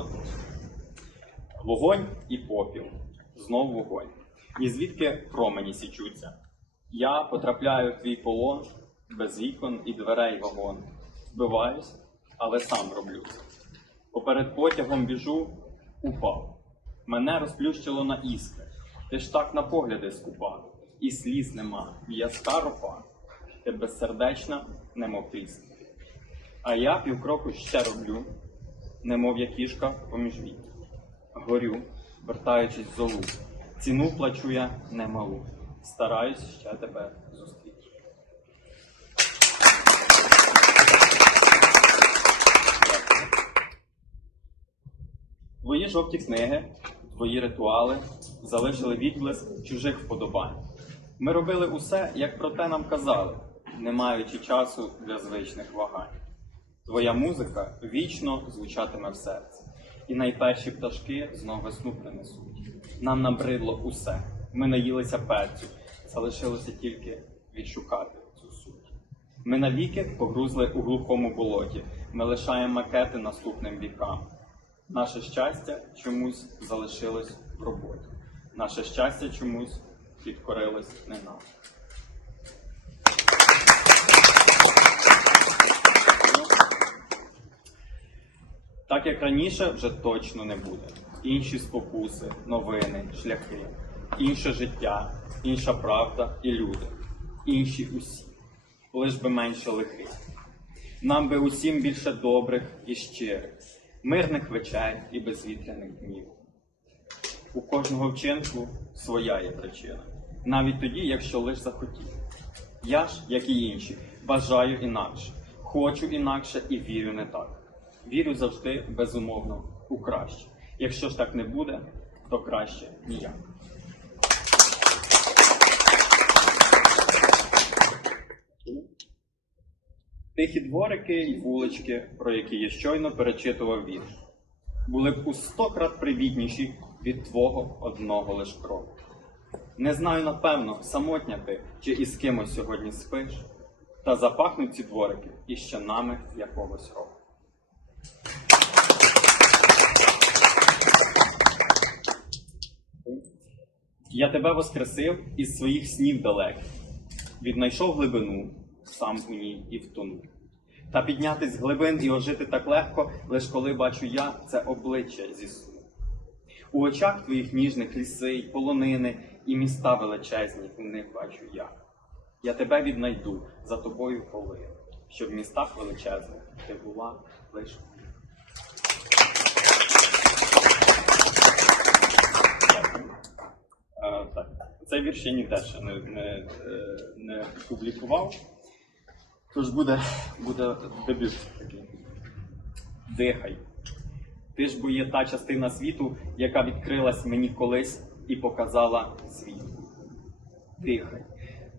Отож. Вогонь і попіл. Знов вогонь. І звідки промені січуться? Я потрапляю в твій полон без вікон і дверей вагон. Вбиваюсь, але сам роблю. Поперед потягом біжу, упав. Мене розплющило на іскри. Ти ж так на погляди скупа, і сліз нема, в'язка ропа. Ти безсердечна, немов пісня. А я півкроку ще роблю, немов я кішка поміж віт. Горю, вертаючись золу. Ціну плачу я немалу. Стараюсь ще тебе зустріти. Твої жовті книги, твої ритуали залишили відблиск чужих вподобань. Ми робили усе, як про те нам казали, не маючи часу для звичних вагань. Твоя музика вічно звучатиме в серці, і найперші пташки знов весну принесуть. Нам набридло усе, ми наїлися перцю, залишилося тільки відшукати цю суть. Ми навіки погрузли у глухому болоті, ми лишаємо макети наступним вікам. Наше щастя чомусь залишилось в роботі. Наше щастя чомусь підкорилось не нам. Так як раніше вже точно не буде. Інші спокуси, новини, шляхи, інше життя, інша правда і люди, інші усі, лиш би менше лихих. Нам би усім більше добрих і щирих, мирних вечер і безвітряних днів. У кожного вчинку своя є причина, навіть тоді, якщо лиш захотів. Я ж, як і інші, бажаю інакше, хочу інакше і вірю не так. Вірю завжди безумовно у краще. Якщо ж так не буде, то краще ніяк. Тихі дворики й вулички, про які я щойно перечитував вірш, були б у сто крат привітніші від твого одного лиш кроку. Не знаю, напевно, самотня ти чи із кимось сьогодні спиш, та запахнуть ці дворики іще нами якогось року. Я тебе воскресив із своїх снів далеких, віднайшов глибину, сам у ній і втонув. Та піднятись з глибин і ожити так легко, лиш коли бачу я це обличчя зі сну. У очах твоїх ніжних ліси й полонини і міста величезні у них бачу я. Я тебе віднайду за тобою полину, щоб в містах величезних ти була лиш. Дякую. Е, так, цей вірш я ніде ще не, не, е, не публікував. Тож буде, буде дебют такий. Дихай. Ти ж бо є та частина світу, яка відкрилась мені колись і показала світ. Дихай.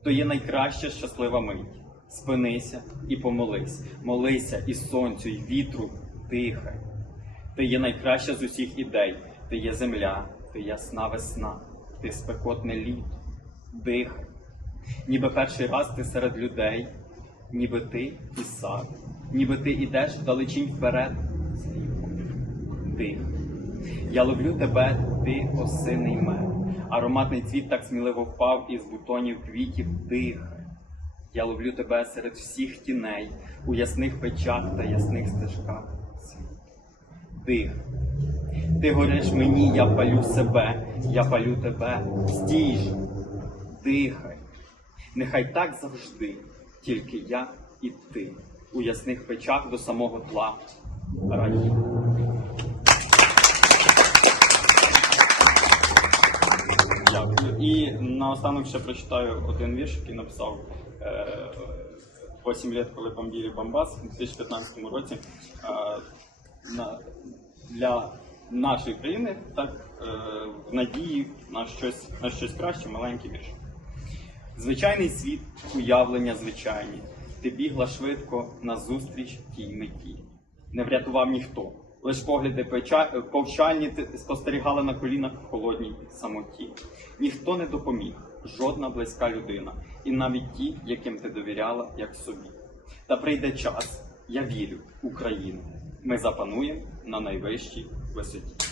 То є найкраща щаслива мить. Спинися і помолись. Молися і сонцю, і вітру. Дихай. Ти є найкраща з усіх ідей. Ти є земля, ти ясна весна, ти спекотне літо. Дихай. Ніби перший раз ти серед людей, ніби ти і сад, ніби ти ідеш вдалечінь вперед. Сліпо. Дихай. Я ловлю тебе, ти осиний мед. Ароматний цвіт так сміливо впав із бутонів квітів. Дихай. Я ловлю тебе серед всіх тіней, у ясних печах та ясних стежках. Дихай. Ти гориш мені, я палю себе, я палю тебе. Стій ж, дихай. Нехай так завжди, тільки я і ти, у ясних печах до самого тла раді. Дякую. І наостанок ще прочитаю один вірш, який написав 8 лет, коли бомбили Бомбас у 2015 році. Е, для нашої країни, так е, в надії на щось, на щось краще, маленький вірш. Звичайний світ, уявлення звичайні. Ти бігла швидко назустріч тій меті. Не врятував ніхто. Лиш погляди повчальні спостерігали на колінах в холодній самоті. Ніхто не допоміг, жодна близька людина, і навіть ті, яким ти довіряла, як собі. Та прийде час, я вірю, Україну. ми запануємо на найвищій висоті.